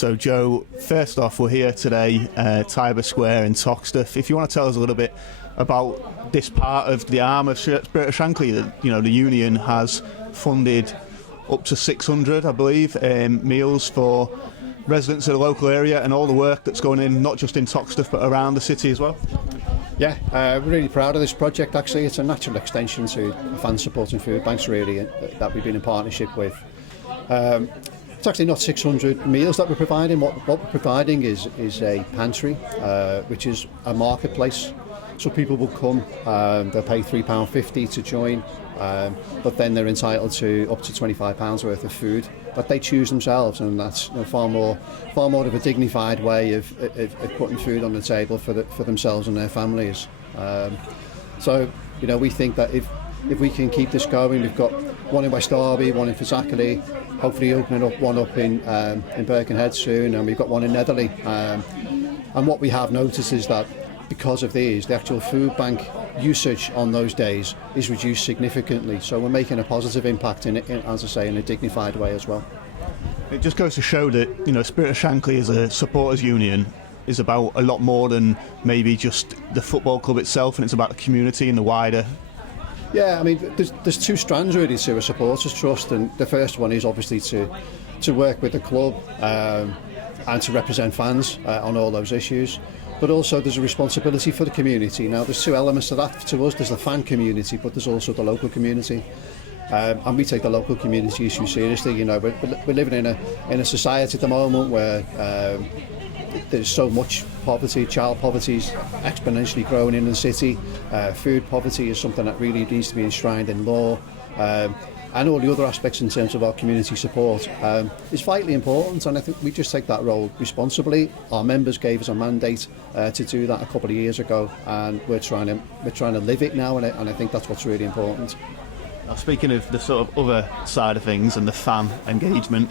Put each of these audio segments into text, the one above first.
So Joe, first off, we're here today, Tiber Square in Toxteth. If you want to tell us a little bit about this part of the arm of Spirit of Shankly, that the union has funded up to 600, I believe, meals for residents of the local area, and all the work that's going in, not just in Toxteth but around the city as well. Yeah, we're really proud of this project. Actually, it's a natural extension to fan supporting food banks, really, that we've been in partnership with. It's actually not 600 meals that we're providing. What we're providing is a pantry, which is a marketplace. So people will come, they'll pay £3.50 to join, but then they're entitled to up to £25 worth of food that they choose themselves, and that's far more of a dignified way of putting food on the table for themselves and their families. So we think that if we can keep this going, we've got one in West Derby, one in Shankly, hopefully opening up one up in Birkenhead soon, and we've got one in Netherley. And what we have noticed is that because of these, the actual food bank usage on those days is reduced significantly. So we're making a positive impact as I say, in a dignified way as well. It just goes to show that Spirit of Shankly as a supporters union is about a lot more than maybe just the football club itself, and it's about the community and the wider. Yeah, I mean, there's two strands really to a supporters trust, and the first one is obviously to work with the club and to represent fans on all those issues. But also there's a responsibility for the community. Now there's two elements to that to us. There's the fan community, but there's also the local community. And we take the local community issue seriously. We're living in a society at the moment where there's so much poverty. Child poverty is exponentially growing in the city. Food poverty is something that really needs to be enshrined in law. And all the other aspects in terms of our community support is vitally important, and I think we just take that role responsibly. Our members gave us a mandate to do that a couple of years ago, and we're trying to live it now, and I think that's what's really important. Now, speaking of the sort of other side of things and the fan engagement,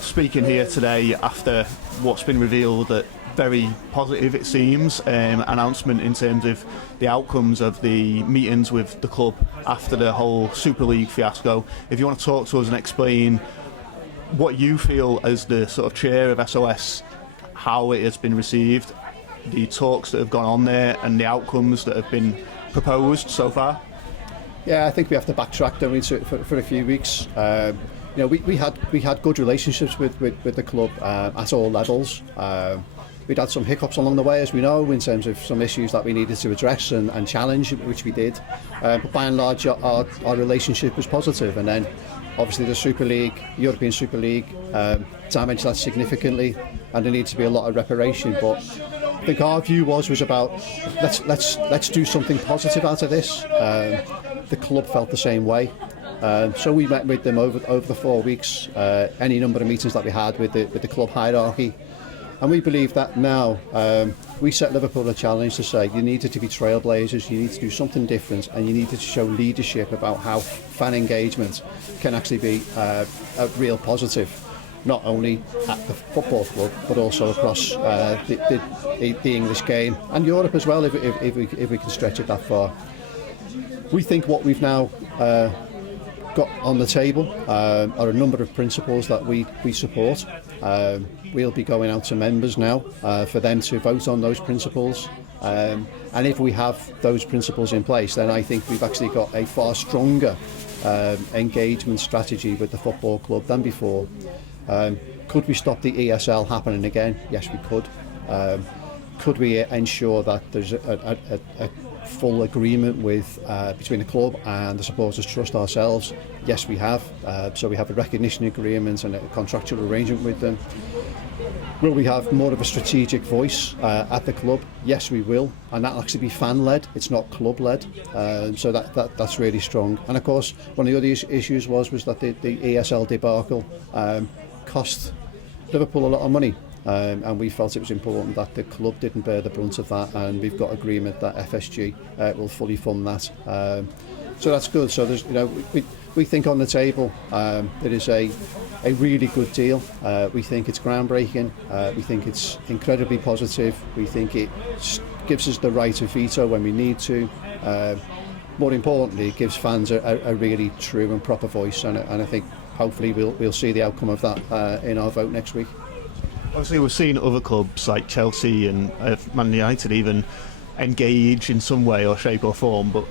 speaking here today after what's been revealed, that very positive, it seems, announcement in terms of the outcomes of the meetings with the club after the whole Super League fiasco. If you want to talk to us and explain what you feel as the sort of chair of SOS, how it has been received, the talks that have gone on there and the outcomes that have been proposed so far. Yeah, I think we have to backtrack, don't we, for a few weeks. We had good relationships with the club at all levels. We'd had some hiccups along the way, as we know, in terms of some issues that we needed to address and challenge, which we did. But by and large, our relationship was positive. And then, obviously, the Super League, European Super League, damaged that significantly, and there needs to be a lot of reparation. But I think our view was about let's do something positive out of this. The club felt the same way. So we met with them over the 4 weeks, any number of meetings that we had with the club hierarchy. And we believe that now we set Liverpool a challenge to say you needed to be trailblazers, you need to do something different, and you needed to show leadership about how fan engagement can actually be a real positive, not only at the football club but also across the English game and Europe as well, if we can stretch it that far. We think what we've now got on the table are a number of principles that we support. We'll be going out to members now for them to vote on those principles, and if we have those principles in place, then I think we've actually got a far stronger engagement strategy with the football club than before. Could we stop the ESL happening again? Yes, we could. Could we ensure that there's a full agreement with between the club and the supporters trust ourselves? Yes, we have. So we have a recognition agreement and a contractual arrangement with them. Will we have more of a strategic voice at the club? Yes, we will, and that'll actually be fan-led. It's not club-led, so that's really strong. And of course, one of the other issues was that the ESL debacle cost Liverpool a lot of money. And we felt it was important that the club didn't bear the brunt of that, and we've got agreement that FSG will fully fund that. So that's good. So there's, we think on the table there is a really good deal. We think it's groundbreaking. We think it's incredibly positive. We think it gives us the right to veto when we need to. More importantly, it gives fans a really true and proper voice, and I think hopefully we'll see the outcome of that in our vote next week. Obviously, we've seen other clubs like Chelsea and Man United even engage in some way or shape or form, but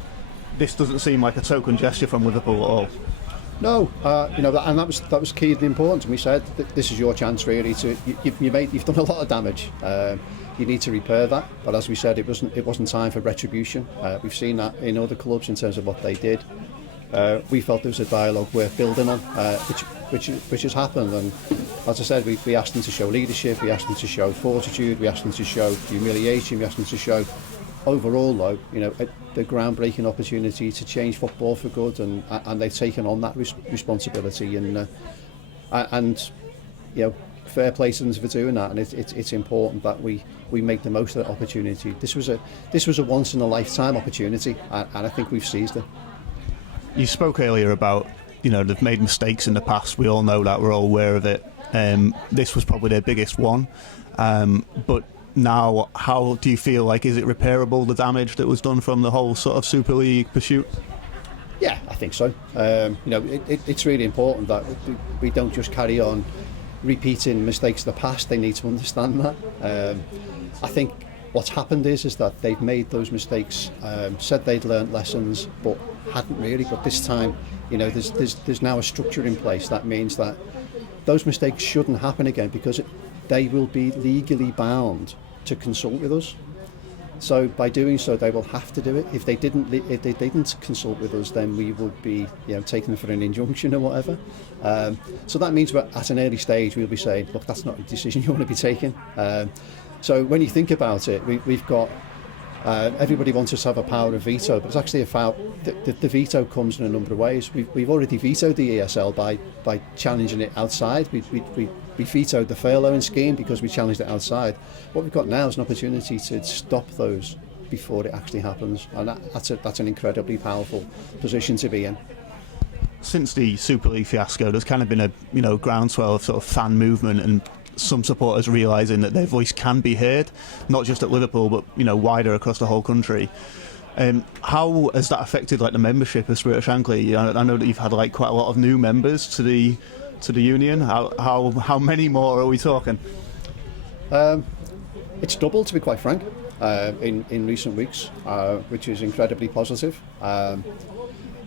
this doesn't seem like a token gesture from Liverpool at all. No, and that was key and important. And we said that this is your chance, really. You've done a lot of damage. You need to repair that. But as we said, it wasn't time for retribution. We've seen that in other clubs in terms of what they did. We felt there was a dialogue worth building on, which has happened. And as I said, we asked them to show leadership, we asked them to show fortitude, we asked them to show humiliation, we asked them to show overall, though, the groundbreaking opportunity to change football for good, and they've taken on that responsibility, and fair play to them for doing that. And it's important that we make the most of that opportunity. This was a once in a lifetime opportunity, and I think we've seized it. You spoke earlier about, they've made mistakes in the past. We all know that. We're all aware of it. This was probably their biggest one. But now, how do you feel like, is it repairable, the damage that was done from the whole sort of Super League pursuit? Yeah, I think so. It's really important that we don't just carry on repeating mistakes of the past. They need to understand that. I think what's happened is that they've made those mistakes, said they'd learnt lessons, but hadn't really. But this time, there's now a structure in place that means that those mistakes shouldn't happen again, because they will be legally bound to consult with us. So by doing so, they will have to do it. If they didn't consult with us, then we would be taking them for an injunction or whatever. So that means that at an early stage we'll be saying, look, that's not a decision you want to be taking. So when you think about it, we've got everybody wants us to have a power of veto, but it's actually the veto comes in a number of ways. We've already vetoed the ESL by challenging it outside. We vetoed the furloughing scheme because we challenged it outside. What we've got now is an opportunity to stop those before it actually happens, and that's an incredibly powerful position to be in. Since the Super League fiasco, there's kind of been a groundswell of sort of fan movement and some supporters realising that their voice can be heard, not just at Liverpool but wider across the whole country. How has that affected the membership of Spirit of Shankly? I know that you've had quite a lot of new members to the union. How many more are we talking? It's doubled, to be quite frank, in recent weeks, which is incredibly positive. But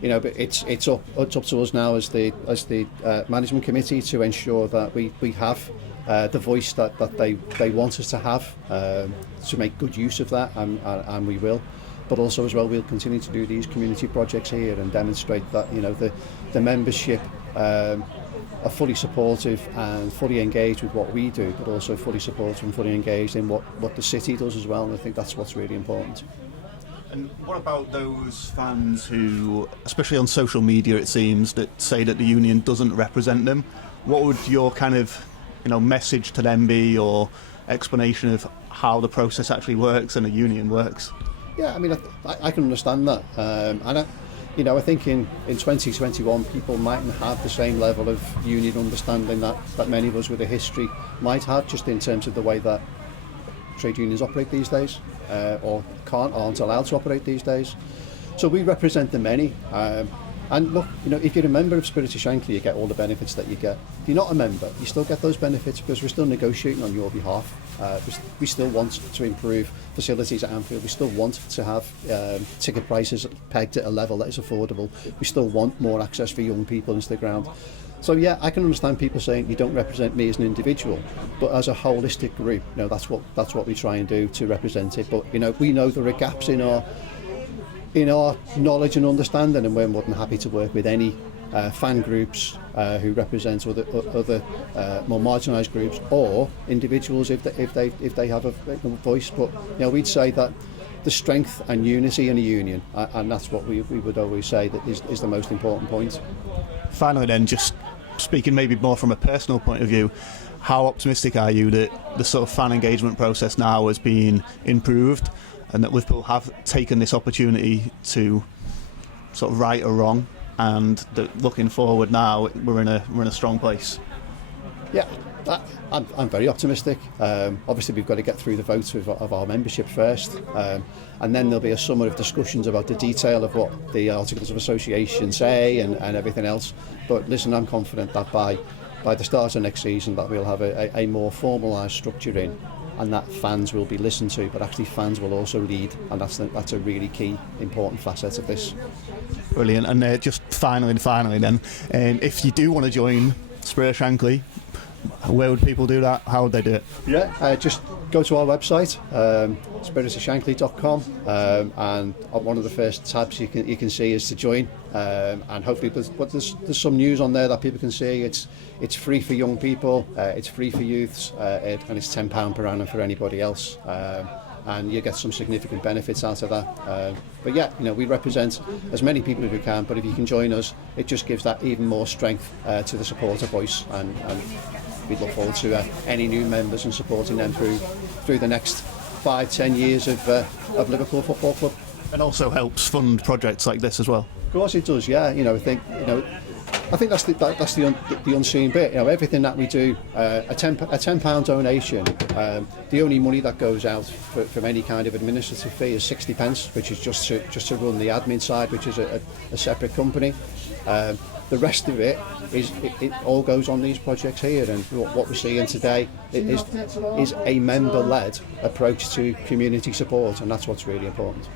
it's up to us now as the management committee to ensure that we have the voice that they want us to have, to make good use of that, and we will. But also as well, we'll continue to do these community projects here and demonstrate that the membership are fully supportive and fully engaged with what we do, but also fully supportive and fully engaged in what the city does as well. And I think that's what's really important. And what about those fans who, especially on social media it seems, that say that the union doesn't represent them? What would your kind of message to them be, or explanation of how the process actually works and the union works? Yeah, I mean, I can understand that, and I think in 2021 people mightn't have the same level of union understanding that many of us with a history might have, just in terms of the way that trade unions operate these days, or aren't allowed to operate these days. So we represent the many. And look, if you're a member of Spirit of Shankly, you get all the benefits that you get. If you're not a member, you still get those benefits because we're still negotiating on your behalf. We still want to improve facilities at Anfield. We still want to have ticket prices pegged at a level that is affordable. We still want more access for young people into the ground. So yeah, I can understand people saying you don't represent me as an individual, but as a holistic group, that's what we try and do to represent it. But we know there are gaps in our knowledge and understanding, and we're more than happy to work with any fan groups who represent other more marginalised groups, or individuals if they have a voice. But we'd say that the strength and unity in a union, and that's what we would always say that is the most important point. Finally then, just speaking maybe more from a personal point of view, how optimistic are you that the sort of fan engagement process now has been improved, and that Liverpool have taken this opportunity to sort of right a wrong, and that looking forward now we're in a strong place? Yeah, I'm very optimistic. Obviously we've got to get through the vote of our membership first, and then there'll be a summer of discussions about the detail of what the Articles of Association say and everything else. But listen, I'm confident that by by the start of next season that we'll have a more formalised structure in, and that fans will be listened to, but actually fans will also lead, and that's a really key, important facet of this. Brilliant. And just finally then, if you do want to join Spur Shankly, where would people do that? How would they do it? Yeah, just go to our website, spiritofshankly.com, and one of the first tabs you can see is to join, and hopefully there's some news on there that people can see. It's free for young people, it's free for youths, and it's £10 per annum for anybody else, and you get some significant benefits out of that. But yeah, we represent as many people as we can, but if you can join us, it just gives that even more strength to the supporter voice, and we look forward to any new members and supporting them through the next 5-10 years of Liverpool Football Club. And also helps fund projects like this as well. Of course it does, yeah. I think that's the unseen bit. Everything that we do, a £10 donation. The only money that goes out from any kind of administrative fee is 60p, which is just to run the admin side, which is a separate company. The rest of it all goes on these projects here, and what we're seeing today is a member-led approach to community support, and that's what's really important.